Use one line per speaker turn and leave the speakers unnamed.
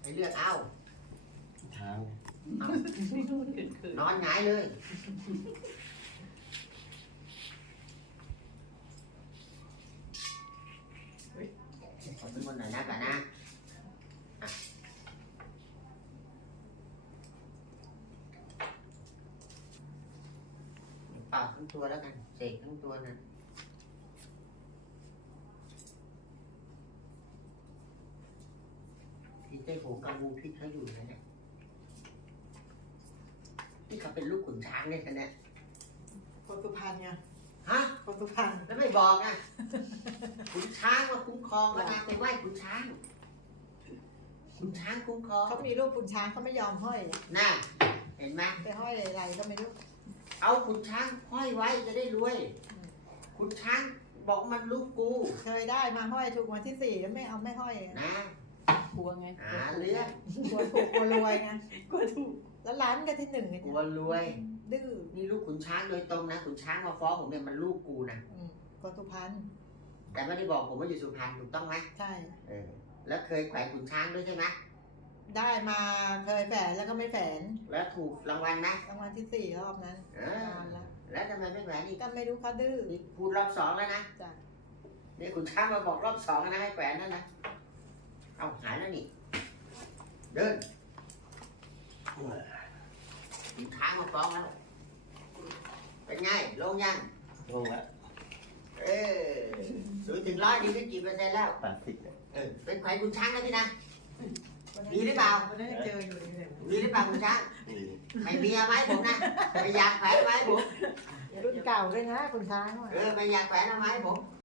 ให้เลือกเอา
ทาง
เอานอนหงายเลยขอเป็นคนไหนนะกันนะเป่าทั้งตัวแล้วกันเสกทั้งตัวนั้นพี่เจ้าผมกับงูพิษเขาอยู่นะเนี่ยนี่เขาเป็นลูกขุนช้างเนี่ยเนี่ย
คนสุพรรณไง
ฮะ
คนสุพรรณ
แล้วไม่บอกอ่ะขุนช้างมาคุ้มครองแล้วนะไปไหว้ขุนช้างขุนช้างคุ้มครอง
เขามีรูปคุณช้างเขาไม่ยอมห้อย
น่ะเห็นไหม
ไปห้อยอะไรก็ไม่รู้
เอาขุนช้างห้อยไว้จะได้รวยขุนช้างบอกมันลูกกู
เคยได้มาห้อยถูกวันที่4ก็ไม่เอาไม่ห้อย
นะ
กลัวไง
หาเรื่อง
กลัวถูกกลัวรวยไง
กลัวถูก
แล้วร้านก็ที่1ไง
กลัวรวย
ดื้อ
นี่ลูกขุนช้างโดยตรงนะขุนช้างมาฟ้องผมเนี่ยมันลูกกูนะ
คนสุพรรณ
แต่ไม่ได้บอกผมว่าอยู่สุพรรณถูกต้องไหม
ใช่
แล้วเคยแขวนขุนช้างด้วยใช่ไหม
ได้มาเคยแฝนแล้วก็ไม่แฝน
แล้วถูกรางวัลนะ
รางวัลที่4รอบนั้น
เออน
านแล้ว
แล้วทำไมไม่แขวนอีก
ก็ไม่รู้เขาดื้อ
นี่พูดรอบสองแล้วนะ
จ้ะ
นี่ขุนช้างมาบอกรอบสองแล้วนะให้แขวนนั่นนะเอาหายแล้วนี่เดินขุนช้างมาฟ้องแล้วเป็นไงลงยัง
ลงละ
0 ถึง 100ดีขึ้นกี่เปอร์เซ็นต์แล้ว
80เนี่ย
เป็นแขวนขุนช้างนะพี่นะ
วันนั้น
มีหรือเปล่า
วันนั้นยังเจออยู่นี่เลย
มีหรือเปล่าขุนช้าง
นี่
ไม่มีเอาไว้ผมนะไม่อยากแขวนเอาไว้ผม
รุ่นเก่าด้วยนะคุณช้างว่ะ
ไม่อยากแขวนเอาไว้ผม